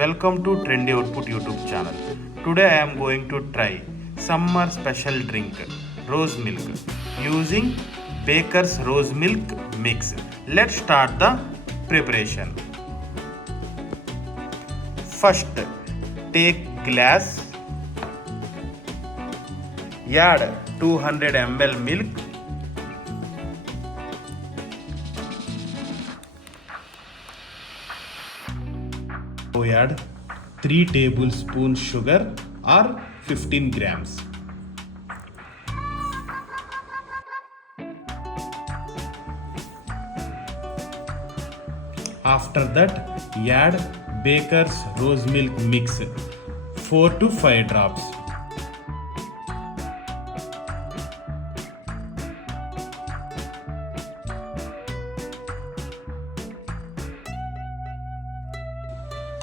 Welcome to Trendy Output YouTube channel. Today I am going to try summer special drink Rosemilk using Baker's Rosemilk mix. Let's start the preparation. First, take glass, add 200 ml milk, add 3 tablespoons sugar or 15 grams. After that, add Baker's Rosemilk mix 4 to 5 drops.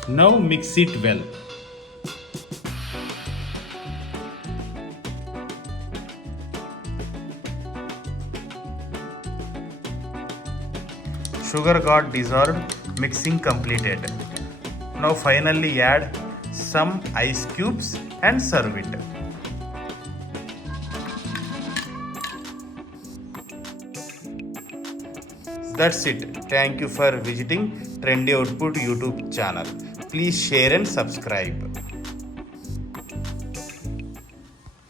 Now mix it well. Sugar got dissolved, mixing completed. Now finally add some ice cubes and serve it. That's it. Thank you for visiting Trendy Output YouTube channel. Please share and subscribe.